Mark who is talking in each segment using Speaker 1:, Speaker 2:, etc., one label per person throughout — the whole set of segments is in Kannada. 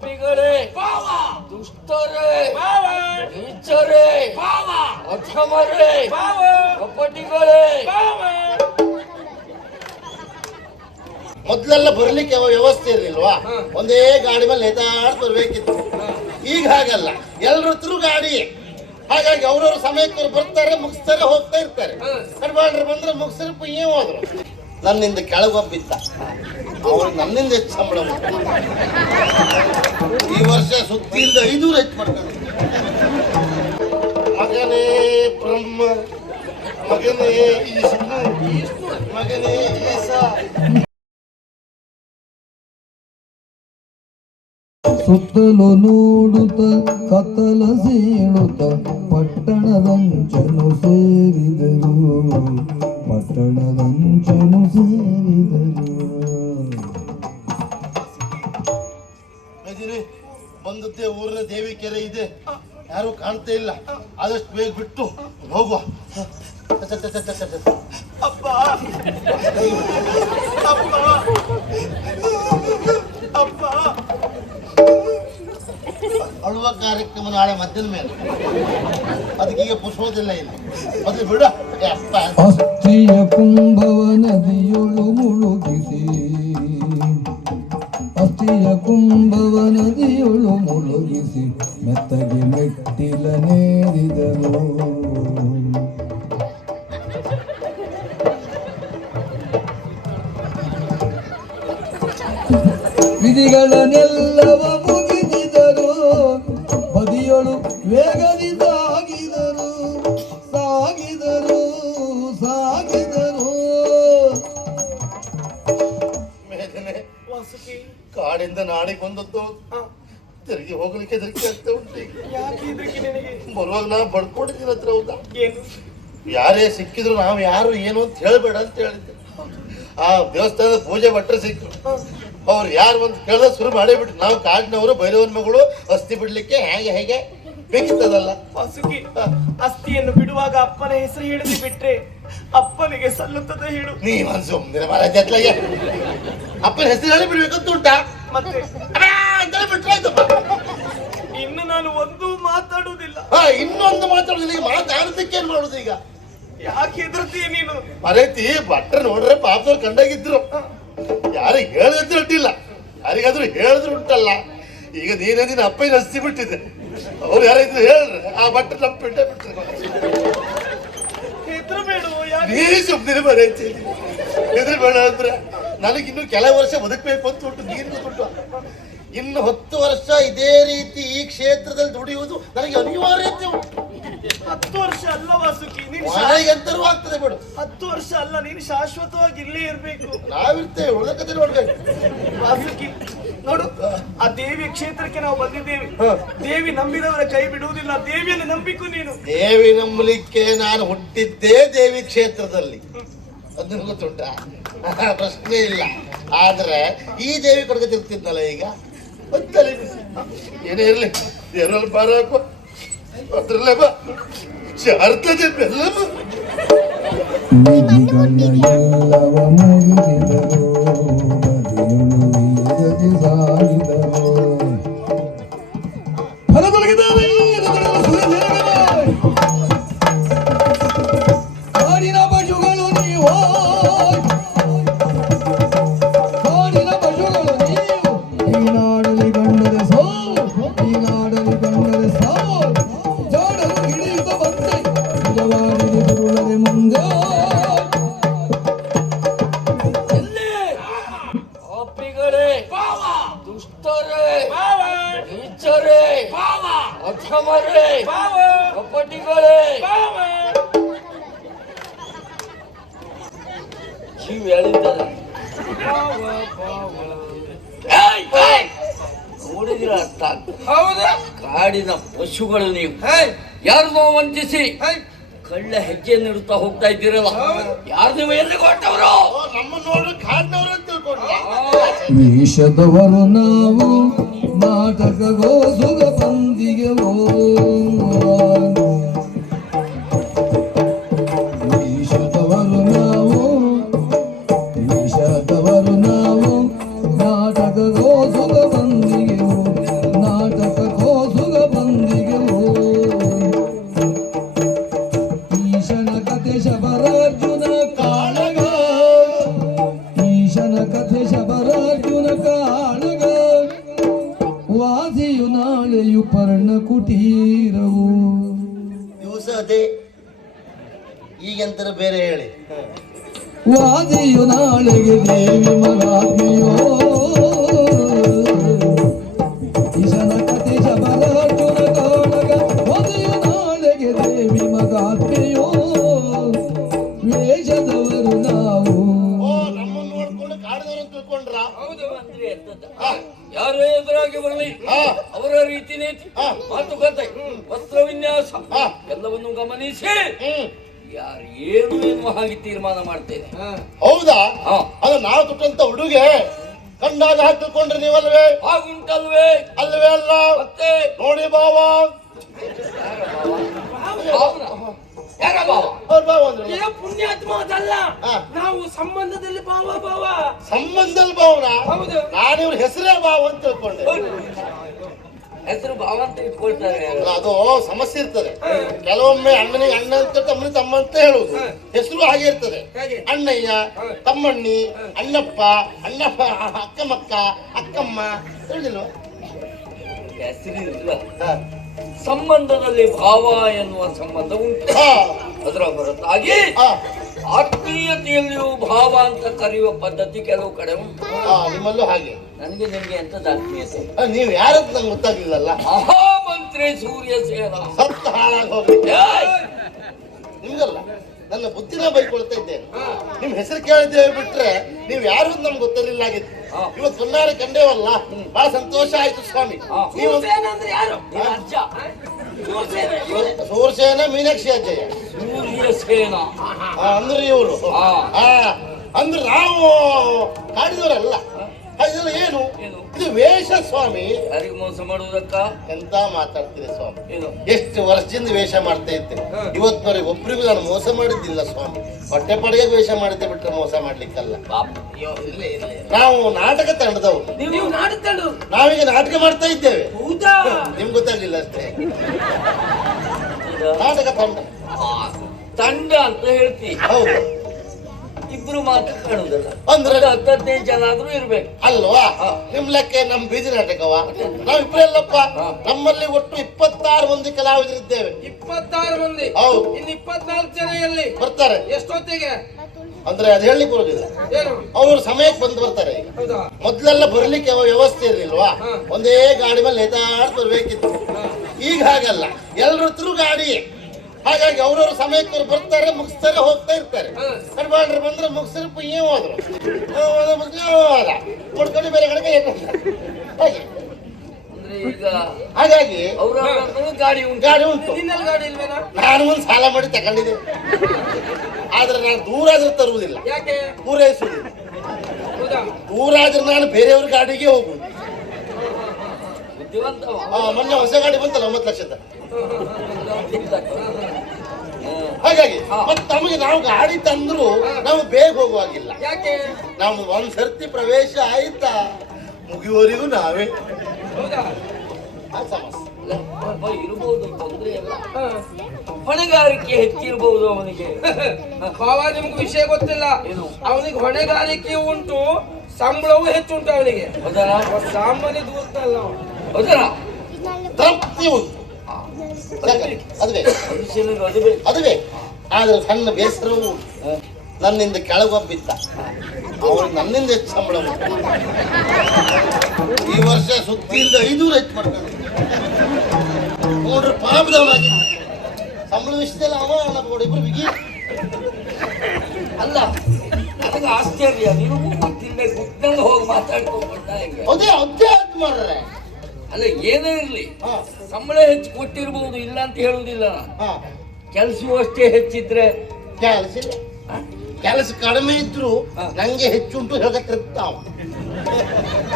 Speaker 1: ಪಾಪಿಗಳೇ ದುಷ್ಟರೇ ನೀಚರೇ ಅಧಮರೇ ಕಪಟಿಗಳೇ.
Speaker 2: ಮೊದ್ಲೆಲ್ಲ ಬರ್ಲಿಕ್ಕೆ ಯಾವ ವ್ಯವಸ್ಥೆ ಇರ್ಲಿಲ್ವಾ. ಒಂದೇ ಗಾಡಿ ಮೇಲೆ ನೇತಾಡ್ ಬರ್ಬೇಕಿತ್ತು ಈಗ ಹಾಗಲ್ಲ. ಎಲ್ರ ಹತ್ರ ಗಾಡಿ. ಹಾಗಾಗಿ ಅವ್ರವ್ರ ಸಮಯಕ್ಕೆ ಬರ್ತಾರೆ ಮುಗಿಸ್ತಾರೆ ಹೋಗ್ತಾ ಇರ್ತಾರೆ. ಕಡ್ಬಾಳ್ರು ಬಂದ್ರೆ ಮುಗಿಸ್ರಿ ಪುಯ್ಯ ಹೋದ್ರು. ನನ್ನಿಂದ ಕೆಳಗೊಬ್ಬಿತ್ತ ಅವ್ರು ನನ್ನಿಂದ ಹೆಚ್ಚು ಸಂಬಳ ಈ ವರ್ಷ ಸುತ್ತಿಂದ ಐನೂರು ಹೆಚ್ಚು ಮಾಡ್ತಾರೆ. ಮಗನೇ ಬ್ರಹ್ಮ, ಮಗನೇ ವಿಷ್ಣು ಮಗನೇ ಈಸ
Speaker 3: ಸುತ್ತಲೂ ನೋಡುತ್ತ, ಕತ್ತಲ ಸೀಳುತ್ತ, ಪಟ್ಟಣದಂಚನು ಸೇರಿದರು. ಪಟ್ಟಣದಂಚನು ಸೇರಿದರು
Speaker 2: ಬಂದದ್ದೇ ಊರಿನ ದೇವಿ ಕೆರೆ ಇದೆ. ಯಾರು ಕಾಣ್ತಾ ಇಲ್ಲ. ಆದಷ್ಟು ಬೇಗ ಬಿಟ್ಟು ಹೋಗುವ.
Speaker 4: ಅಪ್ಪ! ಅಪ್ಪ! ಅಪ್ಪ!
Speaker 2: ಅಳುವ ಕಾರ್ಯಕ್ರಮ ನಾಳೆ ಮಧ್ಯಾಹ್ನ ಮೇಲೆ. ಅದಕ್ಕೆ ಈಗ ಪುಷ್ಪದಿಲ್ಲ ಇಲ್ಲ. ಅದು ಬಿಡ.
Speaker 3: ಅಸ್ಥಿಯ ಕುಂಭವ ನದಿಯೊಳು ಮುಳುಗಿಸಿ ಅಸ್ಥಿಯ ಕುಂಭವ ನದಿಯೊಳು ಮುಳುಗಿಸಿ ಮೆತ್ತಗೆ ಮೆಟ್ಟಿಲ ನೇರಿದರು ವಿಧಿಗಳನ್ನೆಲ್ಲವ
Speaker 2: ಹೋಗ್ಲಿಕ್ಕೆ ಹೆದರಿಕೆ ಆಗ್ತಾ ಉಂಟು ಈಗ.
Speaker 4: ಯಾಕೆ ನಿನಗೆ?
Speaker 2: ಬರುವಾಗ ನಾ ಬಡ್ಕೊಂಡಿದ್ದೀನಿ ಹತ್ರ ಹೌದಾ?
Speaker 4: ಏನು?
Speaker 2: ಯಾರೇ ಸಿಕ್ಕಿದ್ರು ನಾವು ಯಾರು ಏನು ಅಂತ ಹೇಳಬೇಡ ಅಂತ ಹೇಳಿದ್ದೆ. ಆ ದೇವಸ್ಥಾನದ ಪೂಜೆ ಭಟ್ರು ಸಿಕ್ಕರು. ಅವ್ರು ಯಾರು ಒಂದು ಕೇಳ್ದ ಶುರು ಮಾಡೇ ಬಿಟ್ರು ನಾವು ಕಾಡಿನವರು ಬೈರವನ್ ಮಗಳು ಅಸ್ಥಿ ಬಿಡ್ಲಿಕ್ಕೆ ಹೇಗೆ ಹೇಗೆ? ಬೇಕಿತ್ತದಲ್ಲ.
Speaker 4: ವಾಸುಕಿ ಅಸ್ಥಿಯನ್ನು ಬಿಡುವಾಗ ಅಪ್ಪನ ಹೆಸರು ಹಿಡಿದು ಬಿಟ್ರೆ ಅಪ್ಪನಿಗೆ ಸಲ್ಲುತ್ತದೆ ಹೇಳು.
Speaker 2: ನೀ ಮರ ಜತ್ಲಗೆ ಅಪ್ಪನ ಹೆಸರು ಹೇಳಿ ಬಿಡ್ಬೇಕಂತ ಉಂಟಾ?
Speaker 4: ಮತ್ತೆ?
Speaker 2: ಅಬ್ಬಾ ಅಂತ ಬಿಟ್ರೆ ಆಯ್ತಪ್ಪ
Speaker 4: ಇನ್ನು ನಾನು ಒಂದು ಮಾತಾಡುವುದಿಲ್ಲ.
Speaker 2: ಹಾ ಇನ್ನೊಂದು ಮಾತಾಡುದಿಲ್ಲ ಈಗ ಮಾತಾಡೋದಕ್ಕೆ ಏನ್ ಮಾಡುದು ಈಗ?
Speaker 4: ಯಾಕೆ ಹೆದರ್ತೀಯ ನೀನು?
Speaker 2: ಮರೈತಿ ಭಟ್ರ ನೋಡ್ರೆ ಪಾಪದವ್ರು ಕಂಡಾಗಿದ್ರು. ಯಾರಿಗೆ ಹೇಳಿದ್ರು ಅಡ್ಡಿಲ್ಲ ಯಾರಿಗಾದ್ರೂ ಹೇಳಿದ್ರು ಉಂಟಲ್ಲ. ಈಗ ನೀನೇ ನಿನ್ನ ಅಪ್ಪಯ್ಯ ಹಸ್ತಿ ಬಿಟ್ಟಿದ್ದೆ. ಅವ್ರು ಯಾರಿದ್ರು ಹೇಳ್ರೆ ಆ ಭಟ್ರ ನಮ್ಮ ಬಿಟ್ಟೆ ಬಿಟ್ರು.
Speaker 4: ಹೆದರಬೇಡುವ ಯಾಕೆ?
Speaker 2: ನೀ ಸುಮ್ಮನೆ ಮರೈತಿ. ಬೇಡ ಅಂದ್ರೆ ನನಗಿನ್ನು ಕೆಲವು ವರ್ಷ ಬದುಕಬೇಕು ಅಂತ ಉಂಟು ನೀನು ಗೊತ್ತುಂಟು ಇನ್ನು ಹತ್ತು ವರ್ಷ ಇದೇ ರೀತಿ ಈ ಕ್ಷೇತ್ರದಲ್ಲಿ ದುಡಿಯುವುದು ನನಗೆ ಅನಿವಾರ್ಯತೆ ಉಂಟು.
Speaker 4: ಹತ್ತು ವರ್ಷ ಅಲ್ಲ ವಾಸುಕಿ ನೀನು
Speaker 2: ಮನೆಗೆಂತರೂ ಆಗ್ತದೆ ಬಿಡು.
Speaker 4: ಹತ್ತು ವರ್ಷ ಅಲ್ಲ ನೀನು ಶಾಶ್ವತವಾಗಿ ಇಲ್ಲೇ ಇರ್ಬೇಕು.
Speaker 2: ನಾವಿರ್ತೇವೆ ಉಳಿದಕತೆ ನೋಡ್ಬೇಕು.
Speaker 4: ವಾಸುಕಿ ನೋಡು ಆ ದೇವಿ ಕ್ಷೇತ್ರಕ್ಕೆ ನಾವು ಬಂದಿದ್ದೇವೆ. ದೇವಿ ನಂಬಿದವರ ಕೈ ಬಿಡುವುದಿಲ್ಲ ದೇವಿಯನ್ನು ನಂಬಿಕು ನೀನು.
Speaker 2: ದೇವಿ ನಂಬಲಿಕ್ಕೆ ನಾನು ಹುಟ್ಟಿದ್ದೇ ದೇವಿ ಕ್ಷೇತ್ರದಲ್ಲಿ. ಅದನ್ನು ಗೊತ್ತುಂಟಾ? ಪ್ರಶ್ನೆ ಇಲ್ಲ. ಆದ್ರೆ ಈ ದೇವಿ ಕೊಡಗ ತಿರ್ತಿದ್ನಲ್ಲ ಈಗ? ಏನೇ ಇರ್ಲಿ ದೇವರಲ್ಲಿ ಬಾರ ಹಾಕು. ಅದ್ರಲ್ಲೇ ಬಾ. ಶಾರ್ತದೆ ಬೆಲ್ಲ
Speaker 1: ಕಪಟಿಗಳೇ
Speaker 4: ಪಾವ
Speaker 1: ಜೀವ ಹೇಳಿದ್ದಾರೆ ನೋಡಿದಿರ ಅರ್ಥ.
Speaker 4: ಹೌದಾ.
Speaker 1: ಕಾಡಿನ ಪಶುಗಳು ನೀವು.
Speaker 4: ಹೇಯ್,
Speaker 1: ಯಾರನ್ನೋ ವಂಚಿಸಿ
Speaker 4: ಹೇಯ್,
Speaker 1: ಕಳ್ಳ ಹೆಜ್ಜೆ ನೀಡುತ್ತಾ ಹೋಗ್ತಾ ಇದ್ದೀರಲ್ಲ? ಯಾರು ನೀವು ಎಲ್ಲಿ ಕೊಟ್ಟವರು?
Speaker 2: ನಮ್ಮ ನೋಡ್ರಿ ಕಾಡಿನವರು ಅಂತ
Speaker 3: ನಾವು ನಾಟಕ ಗೋಸುಗ ಪಂದಿಗೆ ವಿಷದವರು
Speaker 1: ಹೌದು ಮಂತ್ರಿ ನಾವು ಯಾರು ಎದುರಾಗಿ ಬರಲಿ. ಅವರ ರೀತಿ ನೀತಿ. ಮಾತುಕತೆ ವಸ್ತ್ರ ವಿನ್ಯಾಸ. ಎಲ್ಲವನ್ನು ಗಮನಿಸಿ. ಯಾರು ಏನು ಎನ್ನುವ ಹಾಗೆ ತೀರ್ಮಾನ ಮಾಡ್ತೇನೆ.
Speaker 2: ಹೌದಾ. ಅದು ನಾವು ತೊಟ್ಟಂತ ಉಡುಗೆ. ಕಂಡಾಗ ಹಾಕಿಕೊಂಡ್ರೆ ನೀವಲ್ವೇ?
Speaker 1: ಹಾಗುಂಟಲ್ವೇ?
Speaker 2: ಅಲ್ವೇ ಅಲ್ಲ?
Speaker 1: ಮತ್ತೆ?
Speaker 2: ನೋಡಿ ಬಾವ?
Speaker 1: ಯಾರ ಭಾವ
Speaker 2: ಅವ್ರ ಬಾವ ಅಂದ್ರೆ
Speaker 4: ಏ ಪುಣ್ಯಾತ್ಮ ಅದಲ್ಲ.
Speaker 2: ಹಾ.
Speaker 4: ನಾವು ಸಂಬಂಧದಲ್ಲಿ ಭಾವ ಭಾವ.
Speaker 2: ಸಂಬಂಧದಲ್ಲಿ ಭಾವನ?
Speaker 4: ಹೌದು.
Speaker 2: ನಾನು ಇವ್ರ ಹೆಸರೇ ಭಾವ ಅಂತ ತಿಳ್ಕೊಂಡೆ.
Speaker 1: ಹೆಸರು ಭಾವ ಅಂತ ಇಟ್ಕೊಳ್ತಾರೆ
Speaker 2: ಅದು ಸಮಸ್ಯೆ ಇರ್ತದೆ. ಕೆಲವೊಮ್ಮೆ ಅಣ್ಣನಿಗೆ ಅಣ್ಣ ಅಂತ ತಮ್ಮನಿಗೆ ತಮ್ಮ ಅಂತ ಹೇಳುದು. ಹೆಸರು ಹಾಗೆ ಇರ್ತದೆ.
Speaker 4: ಹೇಗೆ?
Speaker 2: ಅಣ್ಣಯ್ಯ ತಮ್ಮಣ್ಣಿ ಅಣ್ಣಪ್ಪ ಅಣ್ಣಪ್ಪ ಅಕ್ಕಮಕ್ಕ ಅಕ್ಕಮ್ಮ. ಹೇಳಿಲ್ವ?
Speaker 1: ಹೆಸರು ಇಲ್ಲ. ಸಂಬಂಧದಲ್ಲಿ ಭಾವ ಎನ್ನುವ ಸಂಬಂಧ ಉಂಟು. ಅದರ ಹೊರತಾಗಿ ಆತ್ಮೀಯತೆಯಲ್ಲಿಯೂ ಭಾವ ಅಂತ ಕರೆಯುವ ಪದ್ಧತಿ ಕೆಲವು ಕಡೆ ಉಂಟು.
Speaker 2: ನಿಮ್ಮಲ್ಲೂ ಹಾಗೆ.
Speaker 1: ನನಗೆ ನಿಮ್ಗೆ ಎಂತದ ಆತ್ಮೀಯತೆ
Speaker 2: ನೀವು ಯಾರದ್ದು ನಂಗೆ ಗೊತ್ತಾಗ್ಲಿಲ್ಲಲ್ಲ.
Speaker 1: ಮಹಾಮಂತ್ರಿ ಸೂರ್ಯ ಸೇನ
Speaker 2: ಸತ್ತ ಹಾಳಾಗಿ ಹೋಗ್ಲಿ ನಿಮ್ಗಲ್ಲ ನನ್ನ ಬುದ್ಧಿನ ಬೈಕೊಳ್ತಾ ಇದ್ದೇನೆ. ನಿಮ್ ಹೆಸರು ಕೇಳಿದ್ದೇವೆ ಬಿಟ್ರೆ ನೀವು ಯಾರು ಅಂತ ನಮ್ಗೆ ಗೊತ್ತಿರಲಿಲ್ಲ ಆಗಿತ್ತು. ಇವತ್ತು ಕಣ್ಣಾರೆ ಕಂಡೇವಲ್ಲ? ಬಹಳ ಸಂತೋಷ ಆಯ್ತು ಸ್ವಾಮಿ.
Speaker 1: ಸೂರ್ಸೇನ
Speaker 2: ನೀವು. ಸೂರ್ಯಸೇನ ಮೀನಾಕ್ಷಿ ಅಜ್ಜಯ್ಯ. ಸೂರ್ಯಸೇನ. ಅಂದ್ರೆ ಇವರು. ಅಂದ್ರೆ ನಾವು ಕಾಡಿದವರಲ್ಲ ಏನು? ಇದು ವೇಷ ಸ್ವಾಮಿ.
Speaker 1: ಯಾರಿಗೆ ಮೋಸ ಮಾಡುವುದಕ್ಕ?
Speaker 2: ಎಂತ ಮಾತಾಡ್ತೀರಿ ಸ್ವಾಮಿ?
Speaker 1: ಏನು?
Speaker 2: ಎಷ್ಟು ವರ್ಷದಿಂದ ವೇಷ ಮಾಡ್ತಾ ಇದ್ದೆ ಇವತ್ತವರೆಗೆ ಒಬ್ರಿಗೂ ನಾನು ಮೋಸ ಮಾಡಿದ್ದಿಲ್ಲ ಸ್ವಾಮಿ. ಹೊಟ್ಟೆ ಪಡೆಗೆ ವೇಷ ಮಾಡಿದ್ದೆ ಬಿಟ್ಟರೆ ಮೋಸ ಮಾಡ್ಲಿಕ್ಕಲ್ಲ. ನಾವು ನಾಟಕ
Speaker 4: ತಂಡದವು
Speaker 2: ನಾವೀಗ ನಾಟಕ ಮಾಡ್ತಾ ಇದ್ದೇವೆ.
Speaker 4: ಹೌದಾ?
Speaker 2: ನಿಮ್ಗೆ ಗೊತ್ತಾಗ್ಲಿಲ್ಲ ಅಷ್ಟೇ. ನಾಟಕ ತಂಡ.
Speaker 1: ಆ, ತಂಡ ಅಂತ ಹೇಳ್ತಿ.
Speaker 2: ಹೌದು.
Speaker 1: ಇಬ್ರು ಮಾತ್ರ ಕಾಣುವುದಿಲ್ಲ.
Speaker 2: ಅಂದ್ರೆ?
Speaker 1: ಒಂದು ಹತ್ತು ಹದಿನೈದು ಜನ ಆದ್ರೂ ಇರ್ಬೇಕು.
Speaker 2: ಅಲ್ವಾ? ನಿಮ್ ಲೆಕ್ಕ ನಮ್ ಬೀದಿ ನಾಟಕವ? ನಾವ್ ಇಬ್ರಲ್ಲಪ್ಪ ನಮ್ಮಲ್ಲಿ ಒಟ್ಟು ಇಪ್ಪತ್ತಾರು ಮಂದಿ ಕಲಾವಿದರಿದ್ದೇವೆ.
Speaker 4: ಇಪ್ಪತ್ತಾರು ಮಂದಿ?
Speaker 2: ಹೌದು.
Speaker 4: ಇನ್ನು ಇಪ್ಪತ್ನಾಲ್ಕು ಜನ ಎಲ್ಲಿ?
Speaker 2: ಬರ್ತಾರೆ.
Speaker 4: ಎಷ್ಟೊತ್ತಿಗೆ?
Speaker 2: ಅಂದ್ರೆ ಅದು ಹೇಳಿ ಬರೋದಿಲ್ಲ.
Speaker 4: ಏನು?
Speaker 2: ಅವ್ರು ಸಮಯಕ್ಕೆ ಬಂದು ಬರ್ತಾರೆ.
Speaker 4: ಹೌದಾ?
Speaker 2: ಮೊದ್ಲೆಲ್ಲ ಬರ್ಲಿಕ್ಕೆ ಯಾವ ವ್ಯವಸ್ಥೆ ಇರ್ಲಿಲ್ವಾ? ಒಂದೇ ಗಾಡಿ ಮೇಲೆ ನೇತಾಡ್ ಬರ್ಬೇಕಿತ್ತು. ಈಗ ಹಾಗಲ್ಲ. ಎಲ್ರ ಹತ್ರ ಗಾಡಿಯೇ ಹಾಗಾಗಿ ಅವ್ರವ್ರ ಸಮಯಕ್ಕೆ ಬರ್ತಾರೆ ಮುಗಿಸ್ತಾರೆ ಹೋಗ್ತಾ ಇರ್ತಾರೆ.
Speaker 4: ಹಾ.
Speaker 2: ಬಂದ್ರೆ ಮುಗಿಸ್ರೆ ಪುಯ್ಯೇ ಹೋದ್ರು? ಮುಗಿಸ್ಕೊಂಡು ಹೋದ ಬೇರೆ ಕಡೆಗೆ ಏನು ಹಾಗೆ. ಹಾಗಾಗಿ
Speaker 1: ಗಾಡಿ ಉಂಟು.
Speaker 2: ನಾನು ಒಂದು ಸಾಲ ಮಾಡಿ ತಗೊಂಡಿದ್ದೆ. ಆದ್ರೆ ನಾನು ದೂರ ಆದ್ರೂ ತರುವುದಿಲ್ಲ. ಪೂರೈಸುವುದಿಲ್ಲ. ದೂರ ಆದ್ರೆ ನಾನು ಬೇರೆಯವ್ರ ಗಾಡಿಗೆ ಹೋಗುದು. ಮೊನ್ನೆ ಹೊಸ ಗಾಡಿ ಬಂತಲ್ಲ ಒಂಬತ್ತು ಲಕ್ಷದ. ಹಾಗಾಗಿ. ಮತ್ತೆ ನಮಗೆ ನಾವು ಗಾಡಿ ತಂದ್ರು ನಾವು ಬೇಗ ಹೋಗುವಾಗಿಲ್ಲ.
Speaker 4: ಯಾಕೆ?
Speaker 2: ನಾವು ಒಂದ್ ಸರ್ತಿ ಪ್ರವೇಶ ಆಯ್ತಾ? ಮುಗಿಯುವವರೆಗೂ ನಾವೇ.
Speaker 4: ಹೌದಾ?
Speaker 2: ಆ ಸಮಸ್ಯೆ.
Speaker 1: ಇಲ್ಲ, ಪಾಪ ಇರ್ಬೋದು ತೊಂದ್ರೆ ಇಲ್ಲ. ಹೊಣೆಗಾರಿಕೆ ಹೆಚ್ಚಿರ್ಬೋದು ಅವನಿಗೆ.
Speaker 4: ಭಾವ ನಿಮ್ಗೆ ವಿಷಯ ಗೊತ್ತಿಲ್ಲ.
Speaker 1: ಏನು?
Speaker 4: ಅವನಿಗೆ ಹೊಣೆಗಾರಿಕೆ ಉಂಟು ಸಂಬಳವೂ ಹೆಚ್ಚುಂಟು ಅವನಿಗೆ.
Speaker 1: ಹೌದಾ?
Speaker 4: ಸಾಮಾನ್ಯ ದೂರ್ತಲ್ಲ ಅವನು.
Speaker 1: ಹೌದಾ?
Speaker 2: ತೃಪ್ತಿ ಉಂಟು. ಅದುವೇ
Speaker 1: ಅದು ಬೇಕು.
Speaker 2: ಅದುವೇ ಆದ್ರೆ ಸಣ್ಣ ಬೇಸರವು ನನ್ನಿಂದ ಕೆಳಗೊಬ್ಬಿದ್ದ. ಅವನು ನನ್ನಿಂದ ಹೆಚ್ಚು ಸಂಬಳ ಈ ವರ್ಷ ಸುತ್ತಿಯಿಂದ ಐನೂರು ಹೆಚ್ಚು ಮಾಡ್ಕೊಂಡು ನೋಡ್ರಿ ಪಾಪದವನಾಗಿ. ಸಂಬಳ ವಿಷಯದಲ್ಲಿ ಅವ ನಮ್ಮ ಇಬ್ರು ಬಿಗಿ.
Speaker 1: ಅಲ್ಲ ನನಗೆ ಆಶ್ಚರ್ಯ. ನೀವು ಹೋಗಿ ಮಾತಾಡ್ಕೊಂಡು
Speaker 2: ಅದೇ ಅದೇ ಅದು ಮಾಡ್ರೆ
Speaker 1: ಅಲ್ಲ ಏನೇ ಇರಲಿ ಸಂಬಳ ಹೆಚ್ಚು ಕೊಟ್ಟಿರ್ಬೋದು ಇಲ್ಲ ಅಂತ
Speaker 2: ಹೇಳುದಿಲ್ಲ
Speaker 1: ಕೆಲಸವೂ ಅಷ್ಟೇ ಹೆಚ್ಚಿದ್ರೆ
Speaker 2: ಕೆಲಸ ಇಲ್ಲ. ಕೆಲಸ ಕಡಿಮೆ ಇದ್ರು. ನಂಗೆ ಹೆಚ್ಚುಂಟು ಹೇಳಕತ್ತಿರ್ತ ಅವ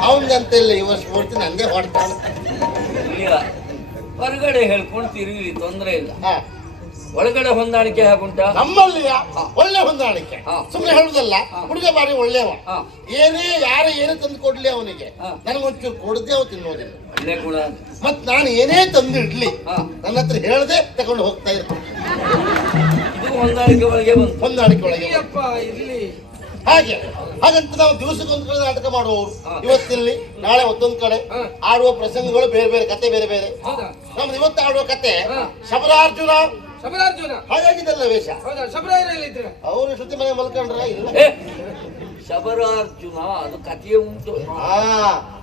Speaker 2: ಅವನಂತ ಇಲ್ಲ ಇವ ಸ್ಫೂರ್ತಿ ನಂಗೆ ಹೊಡ್ತಾನೆ
Speaker 1: ಇಲ್ಲ. ಹೊರಗಡೆ ಹೇಳ್ಕೊಂಡು ತಿರುಗಿ ತೊಂದರೆ ಇಲ್ಲ.
Speaker 2: ಹಾ.
Speaker 1: ಒಳಗಡೆ ಹೊಂದಾಣಿಕೆ ಆಗುಂಟಾ?
Speaker 2: ನಮ್ಮಲ್ಲಿ ಒಳ್ಳೆ ಹೊಂದಾಣಿಕೆ. ಸುಮ್ಮನೆ ಹೇಳುದಲ್ಲ ಹುಡುಗ ಬಾರಿ ಒಳ್ಳೆಯವ ಏನೇ ಯಾರು ಏನೇ ತಂದು ಕೊಡ್ಲಿ ಅವನಿಗೆ. ನನಗೊಂಚೂರು ಕೊಡದೆ ಅವ ತಿನ್ನೋದಿಲ್ಲ.
Speaker 1: ಒಳ್ಳೆ ಗುಣ.
Speaker 2: ಮತ್ ನಾನು ಏನೇ ತಂದು ಇಡ್ಲಿ ನನ್ನ ಹತ್ರ ಹೇಳದೆ ತಗೊಂಡು ಹೋಗ್ತಾ ಇರ್ತೀನಿ
Speaker 1: ಹೊಂದಾಣಿಕೆ ಒಳಗೆ ಬಂತು.
Speaker 2: ಹೊಂದಾಣಿಕೆ ಒಳಗೆ ಹಾಗೆ ಹಾಗಂತ ನಾವು ದಿವಸಕ್ಕೊಂದು ಕಡೆ ನಾಟಕ ಮಾಡುವವರು. ಇವತ್ತಿಲ್ಲಿ ನಾಳೆ ಒಂದೊಂದು ಕಡೆ ಆಡುವ ಪ್ರಸಂಗಗಳು ಬೇರೆ ಬೇರೆ ಕತೆ ಬೇರೆ ಬೇರೆ.
Speaker 5: ಹೌದಾ?
Speaker 2: ನಮ್ದು ಇವತ್ತು ಆಡುವ ಕತೆ
Speaker 5: ಶಬರ
Speaker 2: ಶಬರಾರ್ಜುನ
Speaker 5: ಶಬರಾರ್ಜುನ
Speaker 2: ಹಾಗಾಗಿದ್ದಲ್ಲ ವೇಷ?
Speaker 5: ಹೌದಾ ಶಬರಾಯರಲ್ಲಿ ಇದ್ರೆ
Speaker 2: ಅವರು ಶ್ರುತಿ ಮನೆ ಮಲ್ಕೊಂಡ್ರ ಇಲ್ಲ.
Speaker 1: ಏ ಶಬರಾರ್ಜುನ ಅದು ಕಥೆ ಉಂಟು.
Speaker 2: ಹಾ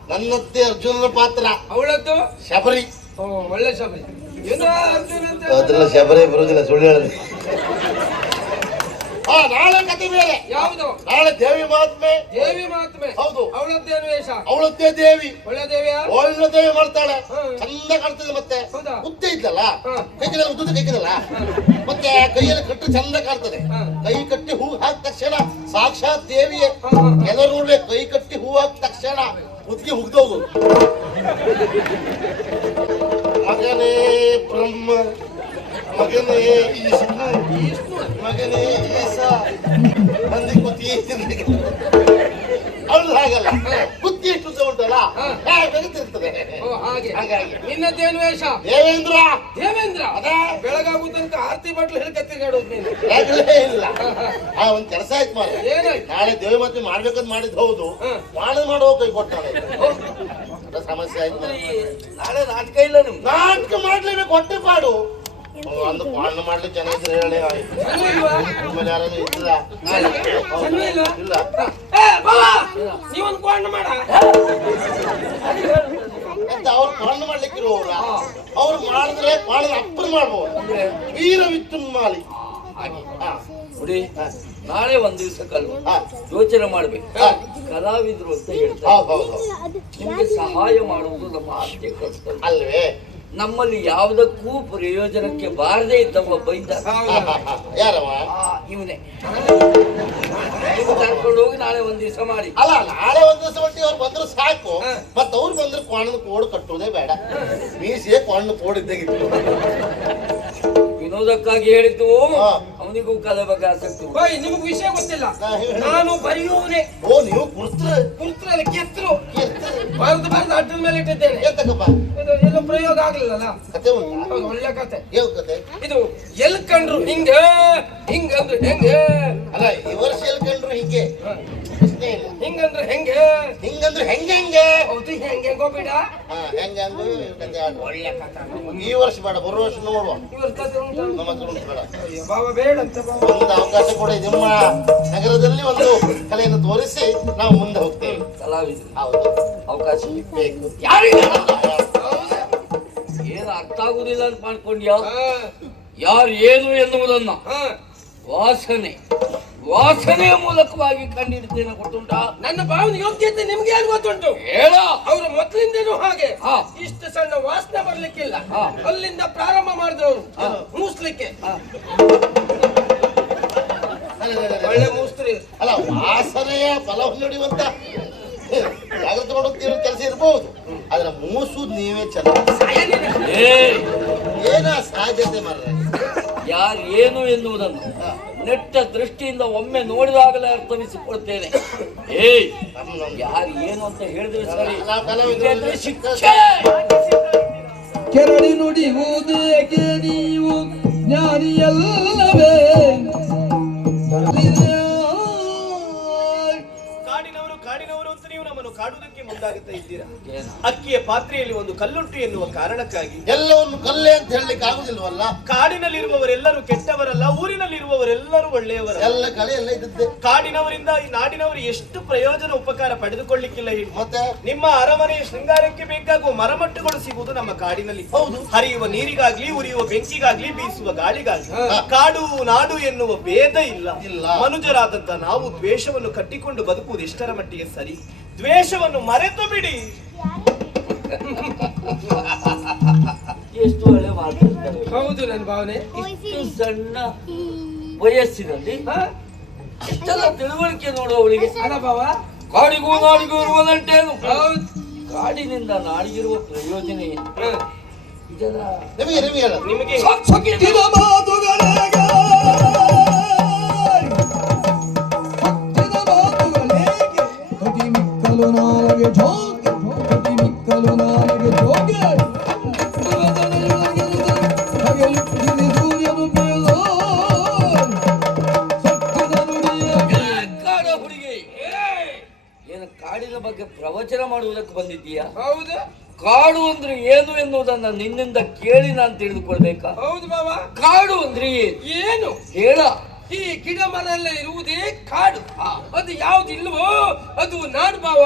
Speaker 2: ನನ್ನತ್ತೆ ಅರ್ಜುನನ ಪಾತ್ರ.
Speaker 5: ಅವಳದ್ದು?
Speaker 2: ಶಬರಿ.
Speaker 5: ಓ ಒಳ್ಳೆ ಶಬರಿ. ಏನೋ ಅರ್ಜುನ ಅಂತ
Speaker 2: ಶಬರಿ ಬರುವುದಿಲ್ಲ ಸುಳ್ಳು ಹೇಳಿದ್ರೆ ಹಾ ನಾಳೆ ಕತೆ ಬೇರೆ.
Speaker 5: ಯಾವುದು?
Speaker 2: ನಾಳೆ ದೇವಿ ಮಹಾತ್ಮೆ
Speaker 5: ದೇವಿ ಮಹಾತ್ಮೆ
Speaker 2: ಹೌದು.
Speaker 5: ಅವಳದ್ದೇನು ವೇಷ.
Speaker 2: ಅವಳದ್ದೇ ದೇವಿ.
Speaker 5: ಒಳ್ಳೆ ದೇವಿಯ?
Speaker 2: ಒಳ್ಳೆ ದೇವಿ ಮಾಡ್ತಾಳೆ. ಚಂದ ಕಾಣ್ತದೆ ಮತ್ತೆ? ಉದ್ದ ಇದ್ದಲ್ಲ. ಕೈಗೆಲ್ಲ ಉದ್ದ ಕೈಗಿದಲ್ಲ ಮತ್ತೆ ಕೈಯಲ್ಲಿ ಕಟ್ಟು ಚಂದ ಕಾಣ್ತದೆ. ಕೈ ಕಟ್ಟಿ ಹೂ ಹಾಕಿದ ತಕ್ಷಣ ಸಾಕ್ಷಾತ್ ದೇವಿಯೇ. ಎಲ್ಲರೂ ನೋಡ್ಬೇಕು ಕೈ ಕಟ್ಟಿ ಹೂ ಹಾಕಿದ ತಕ್ಷಣ ಮುದುಕಿ ಮುಗ್ದೋಗು ಮಗನೇ ಬ್ರಹ್ಮ ಮಗನೇ ವಿಷ್ಣು ಮಗನೇ ಈಸ ಬಂದಿ ಕುತ್ತಿ ಅವಳು ಹಾಗಲ್ಲ. ಕುತ್ತಿ ಎಷ್ಟು ಉದ್ದ ಉಂಟಲ್ಲ ಹಾಗೆ. ಹಾಗಾಗಿ.
Speaker 5: ನಿನ್ನ ವೇಷ?
Speaker 2: ದೇವೇಂದ್ರ.
Speaker 5: ದೇವೇಂದ್ರ?
Speaker 2: ಅದೇ.
Speaker 5: ಬೆಳಗಾಗು ತನಕ ಆರ್ತಿ ಬಟ್ಲು ಹೇಳ್ಕತ್ತಿ ನೀನು.
Speaker 2: ಹೇಗಲೇ ಇಲ್ಲ. ಆ ಒಂದು ಕೆಲಸ ಆಯ್ತು ಮಾರ
Speaker 5: ಏನಾಯ್ತು?
Speaker 2: ನಾಳೆ ದೇವಿ ಮತ್ತೆ ಮಾಡ್ಬೇಕಂತ ಮಾಡಿದ್ ಹೌದು. ಮಾಡೋ ಮಾಡುವ ಕೈ ಕೊಟ್ಟಾಳೆ. ಸಮಸ್ಯೆ ಆಯ್ತು
Speaker 1: ನಾಳೆ ನಾಟಕ ಇಲ್ಲ ನಿಮ್ಗೆ
Speaker 2: ನಾಟಕ ಮಾಡ್ಲೇಬೇಕು ಹೊಟ್ಟೆ ಪಾಡು. ಒಂದು ಪಾಲನೆ ಮಾಡ್ಲಿಕ್ಕೆ ಚೆನ್ನಾಗಿದ್ರೆ ಹೇಳಿ ನಿಮ್ಮಲ್ಲಿ ಯಾರಾದ್ರೂ
Speaker 5: ಇಲ್ಲ
Speaker 2: ಇಲ್ಲ.
Speaker 5: ಏ ಬಾವ ನೀವೊಂದು ಕೊಂಡ ಮಾಡ.
Speaker 2: ಅಂತ ಅವ್ರು ಪಾಲನೆ ಮಾಡ್ಲಿಕ್ಕಿರುವವ್ರ ಅವ್ರು ಮಾಡಿದ್ರೆ ಪಾಲನೆ ಅಪ್ಪನ ಮಾಡ್ಬೋದು.
Speaker 1: ಅಂದ್ರೆ
Speaker 2: ವೀರ
Speaker 1: ನೋಡಿ ನಾಳೆ ಒಂದ್ ದಿವಸ ಕಲ್ಲು.
Speaker 2: ಹಾ.
Speaker 1: ಯೋಚನೆ ಮಾಡ್ಬೇಕು. ಕಲಾವಿದ್ರು ಅಂತ ಹೇಳ್ತಾರೆ. ನಿಮ್ಗೆ ಸಹಾಯ ಮಾಡುವುದು ನಮ್ಮ ಆದ್ಯ ಕರ್ತವ್ಯ.
Speaker 2: ಅಲ್ವೇ?
Speaker 1: ನಮ್ಮಲ್ಲಿ ಯಾವುದಕ್ಕೂ ಪ್ರಯೋಜನಕ್ಕೆ ಬಾರದೇ ಇದ್ದವ ಬೈದ. ಇವನೇ ಕರ್ಕೊಂಡು ಹೋಗಿ ನಾಳೆ ಒಂದ್ ದಿವಸ ಮಾಡಿ
Speaker 2: ಅಲ್ಲ ನಾಳೆ ಒಂದ್ ದಿವಸ ಒಟ್ಟಿಗೆ ಅವ್ರು ಬಂದ್ರು ಸಾಕು. ಮತ್ತ ಅವ್ರು ಬಂದ್ರೆ ಕ್ವಾಣದ ಕೋಡ್ ಕಟ್ಟೋದೇ ಬೇಡ ಮೀಸೆ ಕ್ವಾಣದ ಕೋಡ್ ಇದ್ದಾಗಿತ್ತು
Speaker 1: ವಿನೋದಕ್ಕಾಗಿ ಹೇಳಿದ್ದು. ಅವನಿಗೂ ಕಲೆ ಬಗ್ಗೆ ಆಸಕ್ತಿ.
Speaker 5: ಬಾಯ್ ನಿಮಗ್ ವಿಷಯ ಗೊತ್ತಿಲ್ಲ. ನಾನು ಬರೆಯುವವನೇ.
Speaker 2: ಓ ನೀವು ಕುರ್ತ್ರ
Speaker 5: ಅಲ್ಲಿ ಕೆತ್ತರು ಬರೆದು ಬರೆದು ಅಡ್ಡದ ಮೇಲೆ ಇಟ್ಟಿದ್ದೇನೆ. ಇದು ಎಲ್ಲ ಪ್ರಯೋಗ ಆಗ್ಲಿಲ್ಲಲ್ಲ? ಹೌದು ಒಳ್ಳೆ ಕತೆ.
Speaker 2: ಯಾವ ಕತೆ?
Speaker 5: ಇದು ಎಲ್ ಕಂಡ್ರು ಹಿಂಗ? ಹಿಂಗ ಅಂದ್ರೆ ಹೆಂಗೆ?
Speaker 2: ಅಲ್ಲ ಈ ವರ್ಷ ಎಲ್ ಕಂಡ್ರು ಹಿಂಗೆ ಪ್ರಶ್ನೆ ಇಲ್ಲ
Speaker 5: ಹಿಂಗಂದ್ರೆ ಹೆಂಗೆ
Speaker 2: ಹಿಂಗಂದ್ರೆ ಹೆಂಗೆ ಹೆಂಗೆ?
Speaker 5: ಹೌದು ಹೆಂಗೆ ಅಂದ್ರೆ
Speaker 2: ಹಾ ಹೆಂಗೆ ಹಂಗು ಕತೆ ಆಡುವ
Speaker 5: ಒಳ್ಳೆ
Speaker 2: ಈ ವರ್ಷ ಬೇಡ ಬರೋ ವರ್ಷ ನೋಡುವ.
Speaker 5: ಇವ್ರ ಕತೆ ಉಂಟು.
Speaker 2: ನಮ್ಮ ಹತ್ರ ಉಂಟು ಬೇಡ.
Speaker 5: ಅಯ್ಯೋ ಬಾಬಾ ಬೇಡ ಅಂತ ಬಾಬಾ
Speaker 2: ಒಂದು ಅವಕಾಶ ಕೂಡ ನಿಮ್ಮ ನಗರದಲ್ಲಿ ಒಂದು ಕಲೆಯನ್ನು ತೋರಿಸಿ ನಾವು ಮುಂದೆ ಹೋಗ್ತೇವೆ.
Speaker 1: ಕಲಾವಿದ
Speaker 2: ಹೌದು.
Speaker 1: ಅವಕಾಶ
Speaker 2: ಬೇಕು.
Speaker 1: ಯಾರಿಗೆ? ಏನು ಅರ್ಥ ಆಗುದಿಲ್ಲ ಅಂತ ಮಾಡ್ಕೊಂಡ್ಯಾ?
Speaker 5: ಹಾ,
Speaker 1: ಯಾರು ಏನು ಎನ್ನುವುದನ್ನು?
Speaker 5: ಹಾ.
Speaker 1: ವಾಸನೆ. ವಾಸನೆಯ ಮೂಲಕವಾಗಿ ಕಂಡಿಡ್ತೇನೆ ಗೊತ್ತುಂಟ?
Speaker 5: ನನ್ನ ಭಾವನೆ ಯೋಗ್ಯತೆ ನಿಮ್ಗೆ ಏನು ಗೊತ್ತುಂಟು?
Speaker 1: ಹೇಳ.
Speaker 5: ಅವರು ಮೊದಲಿಂದನೂ ಹಾಗೆ. ಇಷ್ಟು ಸಣ್ಣ ವಾಸನೆ ಬರ್ಲಿಕ್ಕಿಲ್ಲ. ಅಲ್ಲಿಂದ ಪ್ರಾರಂಭ ಮಾಡಿದವರು ಮೂಸ್ಲಿಕ್ಕೆ. ಒಳ್ಳೆ ಮೂಸ್ತ್ರಿ.
Speaker 2: ಅಲ್ಲ ವಾಸನೆಯ ಫಲ ಹಿಡಿಯುವಂತ ಜಾಗ್ರತೆ ಮಾಡುತ್ತಿರೋ ಕೆಲಸ ಇರಬಹುದು ಆದ್ರೆ ಮೂಸು ನೀವೇ ಚೆನ್ನಾಗಿ
Speaker 1: ಏ.
Speaker 2: ಏನ ಸಾಧ್ಯತೆ ಮಾರ್ರೆ?
Speaker 1: ಯಾರು ಏನು ಎನ್ನುವುದನ್ನು ನೆಟ್ಟ ದೃಷ್ಟಿಯಿಂದ ಒಮ್ಮೆ ನೋಡಿದಾಗಲೇ ಅರ್ಥವಿಸಿಕೊಳ್ತೇನೆ ಏಯ್! ಯಾರು ಏನು ಅಂತ ಹೇಳಿದ್ರೆ ಸರಿ.
Speaker 2: ಕೆರಳಿ ನುಡಿ
Speaker 1: ಇಲ್ಲದ್ರೆ ಶಿಕ್ಷೆ.
Speaker 3: ಕೆರಳಿ ನುಡಿಯುವುದೇಕೆ ನೀವು ಜ್ಞಾನಿಯಲ್ಲವೇ?
Speaker 4: ನಮ್ಮನ್ನು ಕಾಡುವುದಕ್ಕೆ ಮುಂದಾಗುತ್ತಾ ಇದ್ದೀರಾ? ಅಕ್ಕಿಯ ಪಾತ್ರೆಯಲ್ಲಿ ಒಂದು ಕಲ್ಲುಂಟು ಎನ್ನುವ ಕಾರಣಕ್ಕಾಗಿ.
Speaker 2: ಎಲ್ಲವನ್ನು ಕಲ್ಲೆ ಅಂತ ಹೇಳಲಿಕ್ಕೆ ಆಗುದಿಲ್ವಲ್ಲ?
Speaker 4: ಕಾಡಿನಲ್ಲಿರುವವರೆಲ್ಲರೂ ಕೆಟ್ಟವರಲ್ಲ ಊರಿನಲ್ಲಿರುವವರೆಲ್ಲರೂ ಒಳ್ಳೆಯವರ
Speaker 2: ಎಲ್ಲ ಕಳೆ ಎಲ್ಲ ಇದ್ದದ್ದೆ.
Speaker 4: ಕಾಡಿನವರಿಂದ ಈ ನಾಡಿನವರು ಎಷ್ಟು ಪ್ರಯೋಜನ ಉಪಕಾರ ಪಡೆದುಕೊಳ್ಳಿಕ್ಕಿಲ್ಲ ಹೇಳಿ.
Speaker 2: ಮತ್ತೆ?
Speaker 4: ನಿಮ್ಮ ಅರಮನೆಯ ಶೃಂಗಾರಕ್ಕೆ ಬೇಕಾಗುವ ಮರಮಟ್ಟುಗಳು ಸಿಗುವುದು ನಮ್ಮ ಕಾಡಿನಲ್ಲಿ.
Speaker 2: ಹೌದು.
Speaker 4: ಹರಿಯುವ ನೀರಿಗಾಗ್ಲಿ ಉರಿಯುವ ಬೆಂಕಿಗಾಗ್ಲಿ ಬೀಸುವ ಗಾಳಿಗಾಗ್ಲಿ. ಕಾಡು ನಾಡು ಎನ್ನುವ ಭೇದ ಇಲ್ಲ.
Speaker 2: ಇಲ್ಲ.
Speaker 4: ಮನುಜರಾದಂತ ನಾವು ದ್ವೇಷವನ್ನು ಕಟ್ಟಿಕೊಂಡು ಬದುಕುವುದು ಎಷ್ಟರ ಮಟ್ಟಿಗೆ ಸರಿ? ದ್ವೇಷವನ್ನು ಮರೆತು ಬಿಡಿ.
Speaker 1: ಎಷ್ಟು ಒಳ್ಳೆ
Speaker 5: ಹೌದು ನನ್ನ ಭಾವನೆ.
Speaker 1: ಇಷ್ಟು ಸಣ್ಣ ವಯಸ್ಸಿನಲ್ಲಿ
Speaker 5: ಎಷ್ಟೆಲ್ಲ
Speaker 1: ಇಷ್ಟೆಲ್ಲ ತಿಳುವಳಿಕೆ ನೋಡು ಅವಳಿಗೆ.
Speaker 5: ಅಲ್ಲ ಬಾವ.
Speaker 1: ಕಾಡಿಗೂ ನಾಡಿಗೂ ಇರುವುದಂಟೇನು
Speaker 5: ಹೌದು.
Speaker 1: ಕಾಡಿನಿಂದ ನಾಡಿಗಿರುವ ಪ್ರಯೋಜನ. ಇದೆಲ್ಲ
Speaker 2: ನಿಮಗೆ ನಿಮಗೆ
Speaker 3: ನನಗೆ ಜೋಗ ಮಿಕ್ಕಲು ನನಗೆ ಜೋಗ. ಕಾಡಿನ ಬಗ್ಗೆ
Speaker 1: ಪ್ರವಚನ ಮಾಡುವುದಕ್ಕೆ ಬಂದಿದ್ದೀಯಾ?
Speaker 5: ಹೌದು.
Speaker 1: ಕಾಡು ಅಂದ್ರೆ ಏನು ಎನ್ನುವುದನ್ನ ನಿನ್ನಿಂದ ಕೇಳಿ ನಾನು ತಿಳಿದುಕೊಳ್ಬೇಕಾ?
Speaker 5: ಹೌದು ಬಾಬಾ
Speaker 1: ಕಾಡು ಅಂದ್ರೆ ಏನು? ಹೇಳ.
Speaker 5: ಈ ಗಿಡ ಮರ ಎಲ್ಲ ಇರುವುದೇ ಕಾಡು. ಅದು ಯಾವ್ದು ಇಲ್ವೋ ಅದು ನಾಡು ಬಾವ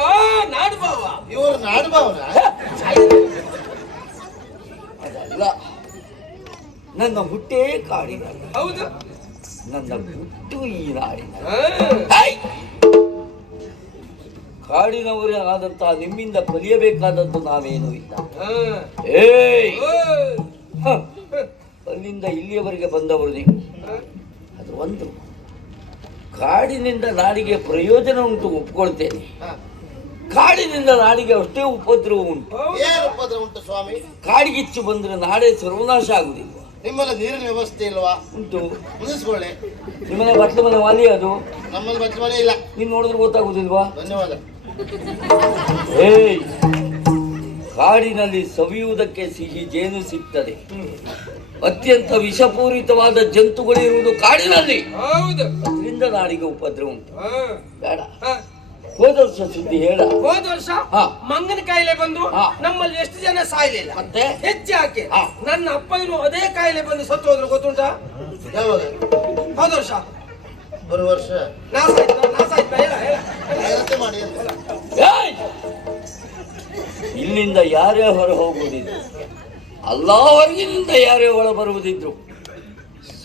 Speaker 5: ನಾಡು ಬಾವ
Speaker 2: ಇವರು
Speaker 1: ಅದಲ್ಲ ನನ್ನ ಹುಟ್ಟೇ ಕಾಡಿನ
Speaker 5: ಹೌದು.
Speaker 1: ನನ್ನ ಹುಟ್ಟು ಈ ನಾಡಿನ! ಕಾಡಿನವರೇ ಆದಂತಹ ನಿಮ್ಮಿಂದ ಕಲಿಯಬೇಕಾದದ್ದು ನಾವೇನು ಇಲ್ಲ. ಅಲ್ಲಿಂದ ಇಲ್ಲಿಯವರೆಗೆ ಬಂದವರು ನೀವು. ಅದು ಒಂದು ಕಾಡಿನಿಂದ ನಾಡಿಗೆ ಪ್ರಯೋಜನ ಉಂಟು ಒಪ್ಕೊಳ್ತೇನೆ. ಕಾಡಿನಿಂದ ನಾಡಿಗೆ ಅಷ್ಟೇ ಉಪದ್ರವ ಉಂಟು.
Speaker 5: ಹೌದು.
Speaker 2: ಏನು ಉಪದ್ರ ಉಂಟು ಸ್ವಾಮಿ?
Speaker 1: ಕಾಡಿಗಿಚ್ಚು ಬಂದ್ರೆ ನಾಡೆ ಸರ್ವನಾಶ ಆಗುದಿಲ್ಲ
Speaker 2: ನಿಮ್ಮಲ್ಲಿ ನೀರಿನ ವ್ಯವಸ್ಥೆ ಇಲ್ವಾ?
Speaker 1: ಉಂಟು.
Speaker 2: ಮುಗಿಸ್ಕೊಳ್ಳಿ.
Speaker 1: ನಿಮ್ಮನೆ ಬಟ್ಲ ಮನೆ ವಾಲಿ ಅದು.
Speaker 2: ನಮ್ಮಲ್ಲಿ ಬಚ್ಚ ಮನೆ ಇಲ್ಲ.
Speaker 1: ನೀನ್ ನೋಡಿದ್ರೆ ಗೊತ್ತಾಗುದಿಲ್ವಾ?
Speaker 2: ಧನ್ಯವಾದ.
Speaker 1: ಏಯ್! ಕಾಡಿನಲ್ಲಿ ಸವಿಯುವುದಕ್ಕೆ ಸಿಹಿ ಜೇನು ಸಿಗ್ತದೆ. ಅತ್ಯಂತ ವಿಷಪೂರಿತವಾದ ಜಂತುಗಳಿರುವುದು ಕಾಡಿನಲ್ಲಿ.
Speaker 5: ಹೌದು.
Speaker 1: ಅದರಿಂದ ನಾಡಿಗೆ ಉಪದ್ರವ ಉಂಟು.
Speaker 5: ಹಾ.
Speaker 1: ಬೇಡ. ಹೋದ ವರ್ಷ ಸುದ್ದಿ ಹೇಳ.
Speaker 5: ಹೋದ ವರ್ಷ
Speaker 1: ಹಾ.
Speaker 5: ಮಂಗನ ಕಾಯಿಲೆ ಬಂದು. ನಮ್ಮಲ್ಲಿ ಎಷ್ಟು ಜನ ಸಾಯಲಿಲ್ಲ.
Speaker 1: ಮತ್ತೆ?
Speaker 5: ಹೆಚ್ಚು ಹಾಕಿ.
Speaker 1: ಹಾ.
Speaker 5: ನನ್ನ ಅಪ್ಪನೂ ಅದೇ ಕಾಯಿಲೆ ಬಂದು ಸತ್ತು ಹೋದ್ರು ಗೊತ್ತುಂಟಾ?
Speaker 2: ಯಾವಾಗ?
Speaker 5: ಹೋದ ವರ್ಷ.
Speaker 2: ಬರುವ ವರ್ಷ.
Speaker 5: ನಾಸ ಆಯ್ತಾ ನಾಶ ಆಯ್ತಾ ಹೇಳ ಹೇಳ.
Speaker 2: ಮಾಡಿ
Speaker 1: ಇಲ್ಲಿಂದ ಯಾರೇ ಹೊರ ಹೋಗುವುದಿಲ್ಲ. ಅಲ್ಲಾ ಹೊರಗಿನಿಂದ ಯಾರೇ ಒಳ ಬರುವುದಿದ್ರು.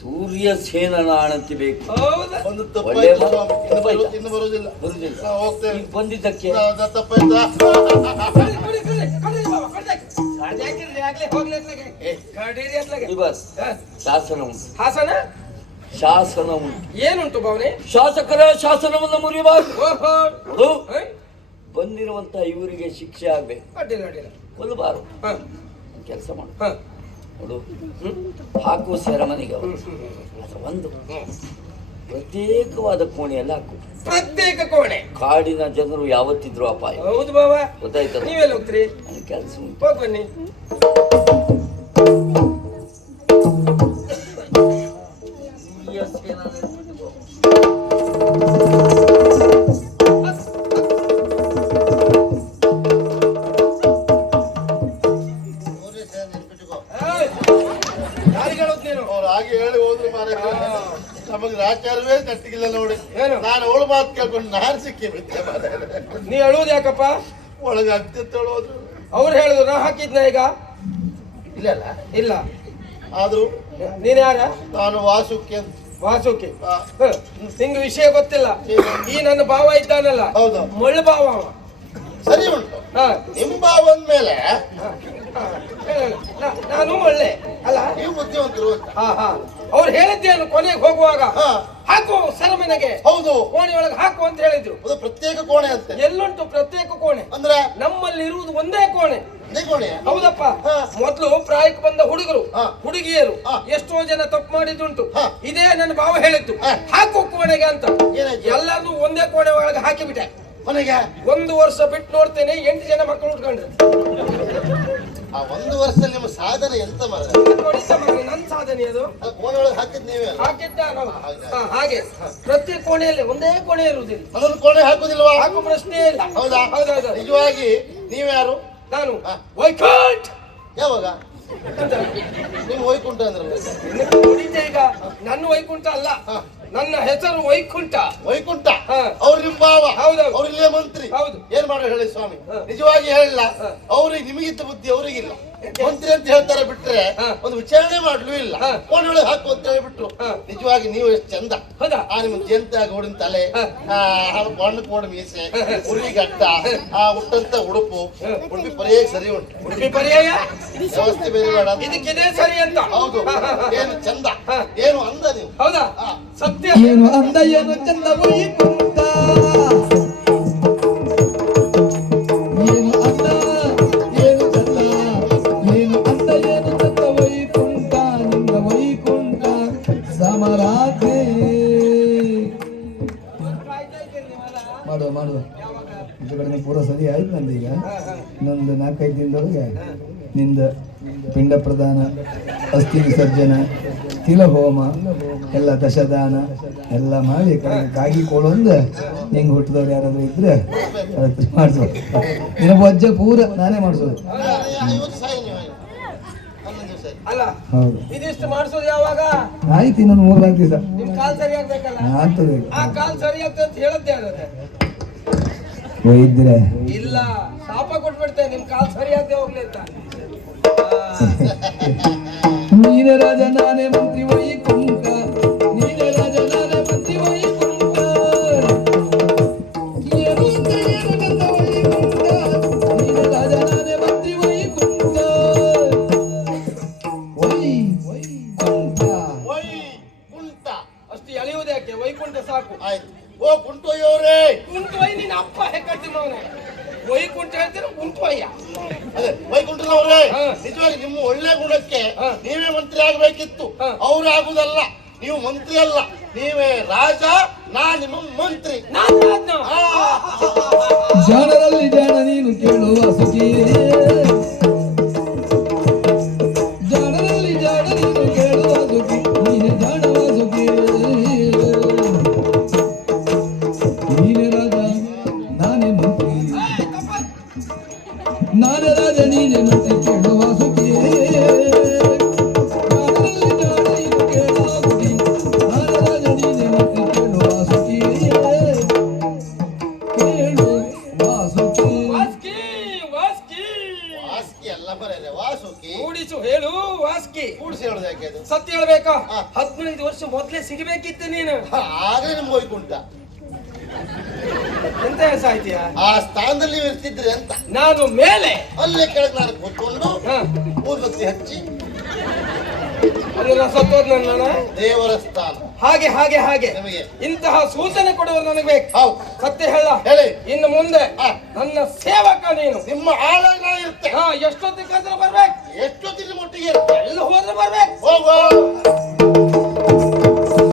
Speaker 1: ಸೂರ್ಯ ಸೇನನ ಆಣತಿ ಬೇಕು.
Speaker 5: ಹೌದಾ?
Speaker 2: ಒಂದು
Speaker 1: ಒಳ್ಳೆಯ
Speaker 2: ತಪ್ಪಾಯ್ತು
Speaker 1: ಮಾತು.
Speaker 2: ಸ್ವಾಮಿ ಇನ್ನು ಬರು- ಬರುವುದಿಲ್ಲ.
Speaker 1: ಬರುವುದಿಲ್ಲ.
Speaker 2: ನಾವು
Speaker 1: ಬಂದಿದ್ದಕ್ಕೆ. ಶಾಸನ ಉಂಟು.
Speaker 5: ಹಾಸನ?
Speaker 1: ಶಾಸನ ಉಂಟು.
Speaker 5: ಏನುಂಟು ಭಾವನೆ?
Speaker 1: ಶಾಸಕರ ಶಾಸನವನ್ನು ಮುರಿಯಬಾರದು.
Speaker 5: ಓಹೋ.
Speaker 1: ಅದು ಬಂದಿರುವಂತ ಇವರಿಗೆ ಶಿಕ್ಷೆ ಆಗ್ಬೇಕು.
Speaker 5: ಅಡ್ಡಿಲ್ಲ ಅಡ್ಡಿಲ್ಲ.
Speaker 1: ಕೊಲ್ಲಬಾರದು. ಕೆಲಸ ಮಾಡು.
Speaker 5: ಹಾಕು
Speaker 1: ನೋಡು ಸೆರೆಮನೆಗೆ. ಅದು ಒಂದು ಪ್ರತ್ಯೇಕವಾದ ಕೋಣೆಯಲ್ಲಿ ಹಾಕು.
Speaker 5: ಪ್ರತ್ಯೇಕ ಕೋಣೆ.
Speaker 1: ಕಾಡಿನ ಜನರು ಯಾವತ್ತಿದ್ರು ಅಪಾಯ.
Speaker 5: ಹೌದು ಬಾಬಾ
Speaker 1: ಗೊತ್ತಾಯ್ತದ
Speaker 5: ನೀವೆಲ್ಲ ಹೋಗ್ತೀರಿ?
Speaker 1: ಕೆಲಸ ಉಂಟು.
Speaker 5: ಬನ್ನಿ. ನಾನು
Speaker 2: ವಾಸುಕಿ ಅಂತ.
Speaker 5: ವಾಸುಕಿ. ನಿಂಗೆ ವಿಷಯ ಗೊತ್ತಿಲ್ಲ. ಈ ನನ್ನ ಭಾವ ಇದ್ದಾನಲ್ಲ
Speaker 2: ಹೌದು.
Speaker 5: ಮುಳ್ಳು ಭಾವ.
Speaker 2: ಸರಿ ಉಂಟು.
Speaker 5: ನಿಮ್ ಭಾವ ಅಂದ್ಮೇಲೆ ನಾನು ಒಳ್ಳೆ ಅಲ್ಲ?
Speaker 2: ನೀವು ಬುದ್ಧಿವಂತರು ಅಂತ.
Speaker 5: ಹಾ ಹಾ. ಅವ್ರು ಹೇಳಿದ್ದೇನು ಕೊನೆಗೆ ಹೋಗುವಾಗ ಹಾಕು ಸರಮನೆಗೆ.
Speaker 2: ಹೌದು.
Speaker 5: ಕೋಣೆ ಒಳಗೆ ಹಾಕು ಅಂತ ಹೇಳಿದ್ರು.
Speaker 2: ಅದು ಪ್ರತ್ಯೇಕ ಕೋಣೆ ಅಂತ.
Speaker 5: ಎಲ್ಲುಂಟು ಪ್ರತ್ಯೇಕ ಕೋಣೆ.
Speaker 2: ಅಂದ್ರೆ?
Speaker 5: ನಮ್ಮಲ್ಲಿ ಇರುವುದು ಒಂದೇ ಕೋಣೆ. ಹೌದಪ್ಪ. ಮೊದಲು ಪ್ರಾಯಕ್ಕೆ ಬಂದ ಹುಡುಗರು. ಹುಡುಗಿಯರು. ಎಷ್ಟೋ ಜನ ತಪ್ಪು ಮಾಡಿದ್ದುಂಟು. ಇದೇ ನನ್ನ ಭಾವ
Speaker 2: ಹೇಳಿತ್ತು.
Speaker 5: ಹಾಕು ಕೋಣೆಗೆ ಅಂತ? ಎಲ್ಲಾನು ಒಂದೇ ಕೋಣೆ ಒಳಗೆ ಹಾಕಿಬಿಟ್ಟೆ.
Speaker 2: ಮನೆಗೆ
Speaker 5: ಒಂದು ವರ್ಷ ಬಿಟ್ಟು ನೋಡ್ತೇನೆ ಎಂಟು ಜನ ಮಕ್ಕಳು ಉಟ್ಕೊಂಡ್ರೆ.
Speaker 2: ಆ ಒಂದು ವರ್ಷದಲ್ಲಿ ನಿಮ್ಮ ಸಾಧನೆ ಎಂತ ಮರ
Speaker 5: ನನ್ನ ನನ್ ಸಾಧನೆ ಅದು.
Speaker 2: ಆ ಕೋಣೆ ಒಳಗೆ ಹಾಕಿದ್ ನೀವೇ
Speaker 5: ಹಾಕಿದ್ದ.
Speaker 2: ಹಾಗೆ.
Speaker 5: ಪ್ರತಿ ಕೋಣೆಯಲ್ಲಿ ಒಂದೇ ಕೋಣೆ ಇರುವುದಿಲ್ಲ.
Speaker 2: ಅದೊಂದು ಕೋಣೆ ಹಾಕುದಿಲ್ವಾ?
Speaker 5: ಹಾಕುವ ಪ್ರಶ್ನೆ ಇಲ್ಲ.
Speaker 2: ಹೌದಾ?
Speaker 5: ಹೌದೌದು.
Speaker 2: ನಿಜವಾಗಿ ನೀವ್ಯಾರು?
Speaker 5: ನಾನು ವೈಕುಂಠ!
Speaker 2: ಯಾವಾಗ? ನೀವು ವೈಕುಂಠ ಅಂದ್ರಲ್ಲ.
Speaker 5: ನಿನಗೆ ನೋಡಿದ್ದೆ ಈಗ ನನ್ನ ವೈಕುಂಠ ಅಲ್ಲ. ನನ್ನ ಹೆಸರು ವೈಕುಂಠ.
Speaker 2: ವೈಕುಂಠ. ಅವ್ರು ನಿಮ್ ಭಾವ.
Speaker 5: ಹೌದು.
Speaker 2: ಅವ್ರು ಇಲ್ಲೇ ಮಂತ್ರಿ.
Speaker 5: ಹೌದು.
Speaker 2: ಏನ್ ಮಾಡೋ ಹೇಳಿ ಸ್ವಾಮಿ? ನಿಜವಾಗಿ ಹೇಳಿಲ್ಲ. ಅವ್ರಿಗೆ ನಿಮಗಿದ್ದ ಬುದ್ಧಿ ಅವರಿಗಿಲ್ಲ. ಮಂತ್ರಿ ಅಂತ ಹೇಳ್ತಾರೆ ಬಿಟ್ರೆ
Speaker 5: ಹಾ.
Speaker 2: ಒಂದು ವಿಚಾರಣೆ ಮಾಡ್ಲೂ ಇಲ್ಲ. ಒಳಗೆ ಹಾಕು ಅಂತ ಹೇಳ್ಬಿಟ್ರು.
Speaker 5: ಹಾ.
Speaker 2: ನಿಜವಾಗಿ ನೀವು ಎಷ್ಟು ಚಂದ.
Speaker 5: ಹೌದಾ?
Speaker 2: ಆ ನಿಮ್ಮ ಜಯಂತ ಗೋಡಿನ ತಲೆ ಬಣ್ಣ ಕೋಡ ಮೀಸೆ ಉರಿ ಗಟ್ಟ ಆ ಉಟ್ಟಂತ ಉಡುಪು. ಉಡುಪಿ ಪರ್ಯಾಯ ಸರಿ ಉಂಟು.
Speaker 5: ಉಡುಪಿ ಪರ್ಯಾಯ?
Speaker 2: ವ್ಯವಸ್ಥೆ ಬೇರೆ ಬೇಡ.
Speaker 5: ಇದಕ್ಕಿದೆ ಸರಿ ಅಂತ.
Speaker 2: ಹೌದು. ಏನು ಚಂದ.
Speaker 5: ಹಾ.
Speaker 2: ಏನು ಅಂದ ನೀವು?
Speaker 5: ಹೌದಾ?
Speaker 2: ಹಾ.
Speaker 5: ಸತ್ಯ.
Speaker 3: ಏನು ಅಂದ ಏನು ಚಂದವು ಪಿಂಡ ಪ್ರದಾನ ಅಸ್ಥಿ ವಿಸರ್ಜನ ತಿಲಹೋಮ ಎಲ್ಲ ದಶದಾನ, ಎಲ್ಲ ಮಾಡಿ ಕಾಗಿ ಕೊಳೊಂದು ನಿಂಗೆ ಹುಟ್ಟಿದವ್ರು ಯಾರಾದ್ರೂ ಇದ್ರೆ ಮಾಡಿಸೋದು. ನಿನ್ನ ಬೊಜ್ಜ ಪೂರ ನಾನೇ ಮಾಡಿಸೋದು. ಹೌದು. ಆಯ್ತು ಇನ್ನೊಂದು ಮೂರ್ನಾಲ್ಕು ದಿವಸ. ಆಗ್ತದೆ. ಇದ್ರೆ
Speaker 5: ಇಲ್ಲ ಸಾಪ ಕೊಟ್ಬಿಡ್ತೇನೆ, ನಿಮ್ ಕಾಲ್ ಸರಿ ಆಗದೆ ಹೋಗ್ಲಿ ಅಂತ.
Speaker 3: ನೀನೆ ರಾಜ ನಾನೇ ಮಂತ್ರಿ ವೈಕುಂಠ
Speaker 5: ಕುಂಟುವಯ್ಯ
Speaker 2: ಅದೇ ವೈಕುಂಠನವರೇ. ನಿಜವಾಗಿ ನಿಮ್ಮ ಒಳ್ಳೆ ಗುಣಕ್ಕೆ. ನೀವೇ ಮಂತ್ರಿ ಆಗ್ಬೇಕಿತ್ತು
Speaker 5: ಹಾ.
Speaker 2: ಅವ್ರು ಆಗುದಲ್ಲ ನೀವು ಮಂತ್ರಿ ಅಲ್ಲ ನೀವೇ ರಾಜ ನಾ ನಿಮ್ಮ ಮಂತ್ರಿ
Speaker 5: ನಾನು
Speaker 3: ಕೇಳು. ವಾಸುಕಿ
Speaker 5: ವಾಸ್ಕಿ ವಾಸ್ಕಿ
Speaker 2: ವಾಸ್ಕಿ ಅಲ್ಲ ಬರೇ ವಾಸುಕಿ.
Speaker 5: ಕೂಡಿಸು ಹೇಳು ವಾಸ್ಕಿ.
Speaker 2: ಕೂಡಿಸಿ ಹೇಳುದು ಯಾಕೆ ಅದು?
Speaker 5: ಸತ್ಯ ಹೇಳ್ಬೇಕಾ?
Speaker 2: ಹಾ.
Speaker 5: ಹದಿನೈದು ವರ್ಷ ಮೊದ್ಲೇ ಸಿಗಬೇಕಿತ್ತು ನೀನು.
Speaker 2: ಆಗಲೇ ನಿಮ್ಗೆ ವೈಕುಂಠ
Speaker 5: ಎಂತ ಸಾಯ್ತೀಯ
Speaker 2: ಆ ಸ್ಥಾನದಲ್ಲಿ ನೀವು ಇರ್ತಿದ್ರಿ ಅಂತ.
Speaker 5: ನಾನು ಮೇಲೆ.
Speaker 2: ಅಲ್ಲೇ ಕೆಳಗೆ ನಾನು ಕೂತ್ಕೊಂಡು
Speaker 5: ಹಾ.
Speaker 2: ಊರ್ಬತ್ತಿ ಹಚ್ಚಿ.
Speaker 5: ಅದನ್ನ ಸತ್ತೋದ್ ನನ್ನ
Speaker 2: ದೇವರ ಸ್ಥಾನ.
Speaker 5: ಹಾಗೆ ಹಾಗೆ ಹಾಗೆ. ಇಂತಹ ಸೂಚನೆ ಕೊಡುವ ನನಗೆ ಬೇಕು. ಸತ್ಯ ಹೇಳ.
Speaker 2: ಹೇಳಿ.
Speaker 5: ಇನ್ನು ಮುಂದೆ ನನ್ನ ಸೇವಕ ನೀನು.
Speaker 2: ನಿಮ್ಮ ಆಳಗಳಿರುತ್ತೆ ಇರುತ್ತೆ. ಎಷ್ಟೊತ್ತಿಗೆ
Speaker 5: ಬರ್ಬೇಕು? ಎಷ್ಟೊತ್ತಿಗೆ ಮುಟ್ಟಿಗೆ ಎಲ್ಲಿ ಹೋದ್ರೆ ಬರ್ಬೇಕು. ಹೋಗೋ.